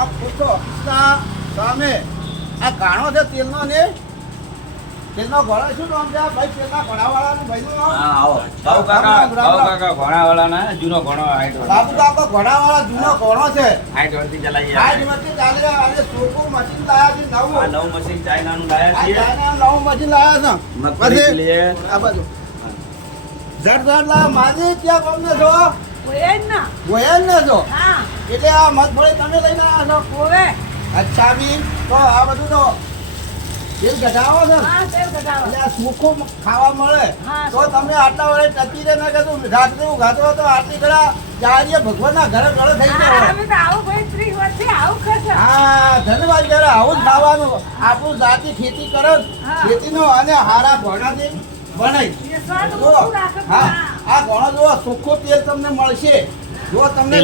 આ પૂછો સામે. આ ગાણો છે તેલનો ને? તેલનો ઘોડો શું નામ છે આ? ભાઈ તેલના ઘોડાવાળાનું ભાઈનું નામ? હા આવો. બાબુ કાકા બાબુ કાકા ઘોડાવાળાના જૂનો ઘોડો હાઈટ બાબુ કાકો ઘોડાવાળા જૂનો ઘોડો છે. હાઈટ વળતી ચલાવીએ આ દિવસથી ચાલે અને સોકું મશીન લાયા છે નવું. નવું મશીન ચાઇનાનું લાયા નવું મશીન છે. મગફળી પછી આ બાજુ. જડ જડ લા માજી છો હોય જ ના છો? એટલે આ મગફળી તમે લઈને આવ્યા છો? હોવે. અચ્છા બી. તો આ બધું તો તેલ ઘટાવો છે? ને? હા તેલ કઢાવો એટલે સૂકું ખાવા મળે. તો આટલા વડે ટકી રે ના કહેતું રાત્રે હતો. આટલી ઘડા ચારીએ ભગવાનના ઘરે થઈ ગયો હા ધન્યવાદ કરે આવું જ ખાવાનું. આપણું જાતિ ખેતી કરો ખેતી નો ખેતીનો અને હારા ઘોડાથી ભણાય હા. આ ઘણો જો ચોખ્ખું તેલ તમને મળશે. જો તમને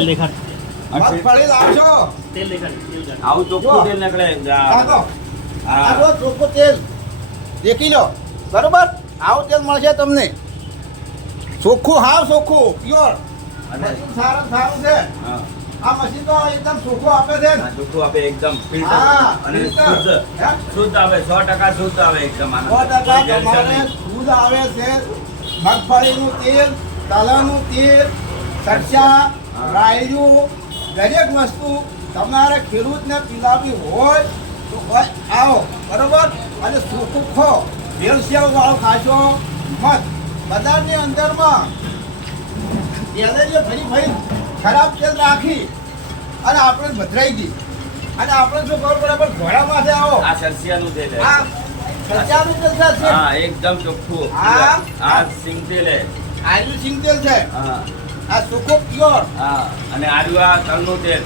મગફળી લાવશો આવું ચોખ્ખું તેલ નીકળે. આ હા. જો ચોખ્ખું તેલ. દેખી લો. બરોબર? આવું તેલ મળશે તમને. ચોખ્ખું હાવ ચોખ્ખું પ્યોર. અને સારું સારું છે. આ મશીન તો એકદમ ચોખ્ખું આપે છે ચોખ્ખું આપે એકદમ. ફિલ્ટર. અને શુદ્ધ. શુદ્ધ આવે સો ટકા શુદ્ધ આવે એકદમ સો ટકા તમારે શુદ્ધ આવે છે. મગફળીનું તેલ તલાનું તેલ સરસા રાયરું દરેક વસ્તુ તમારે ખેડૂતને પીલાવી હોય તો આવો બરોબર? અને સૂકું ખો વાળો ખાશો મત બજારની અંદરમાં તેલેરીએ ફરી ફરી ખરાબ તેલ રાખી અને આપણે ભદ્રાઈ ગઈ. અને આપણે શું ખબર પડે પણ ઘોડામાંથી આવો. આ સરસિયાનું તેલ હા એકદમ ચોખ્ખું. હા. આ સિંગતેલ છે. આર્યુ સિંગ છે. હા. આ સુકો પ્યોર હા અને આલુ આ તલનું તેલ.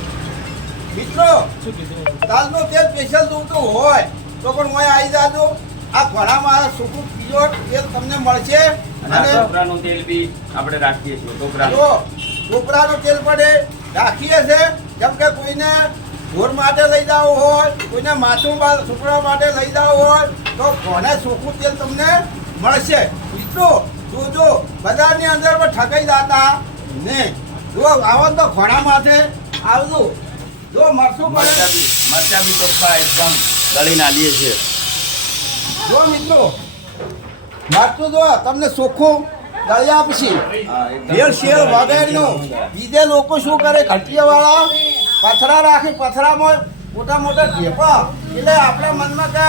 મિત્રો તલનું તેલ સ્પેશિયલ જોતું હોય તો પણ હું આવી જાજો. આ ઘોડામાં આ સૂકું પ્યોર તેલ તમને મળશે. અને ટોપરાનું તેલ બી આપણે રાખીએ છીએ ટોપરાનું. ટોપરાનું તેલ પડે રાખીએ છે. જેમ કે કોઈને ઢોર માટે લઈ જવું હોય કોઈને માથું સુકડા માટે લઈ જવું હોય તો કોને સૂકું તેલ તમને મળશે? મિત્રો જોજો બજારની અંદર પણ ઠગાઈ જતા ને. જો આવો તો ઘોડા માથે આવજો. જો મરશું મરચા પડે બી મરચા બી ચોખ્ખા એકદમ ગળીને આલીએ છીએ જો મિત્રો મરચું જો તમને ચોખ્ખું દળી આપશે. ભેળ શેર વગેરેનું બીજે લોકો શું કરે? ઘંટિયાવાળા પથરા રાખી પથરામાં મોટા મોટા ઢેપા એટલે આપણા મનમાં કે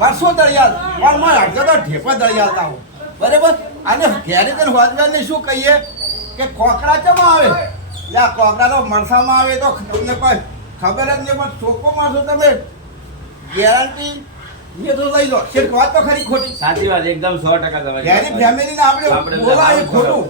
વર્ષો દળિયાલ પણ મારે અડધો તો ઢેપા દળિયાલતા હું બરાબર? અને ઘેરે તને હોજવાને શું કહીએ? કે કોકરા ચમ આવે? એટલે આ કોકરા તો મરસામાં આવે તો તમને કોઈ ખબર જ નહીં પણ ચોખ્ખો મારશો તમે ગેરંટી એ તો લઈ લો. શેઠ વાત તો ખરી ખોટી. સાચી વાત એકદમ સો ટકા તમારી. ફેમિલીને આપણે આપણે બોલાય ખોટું.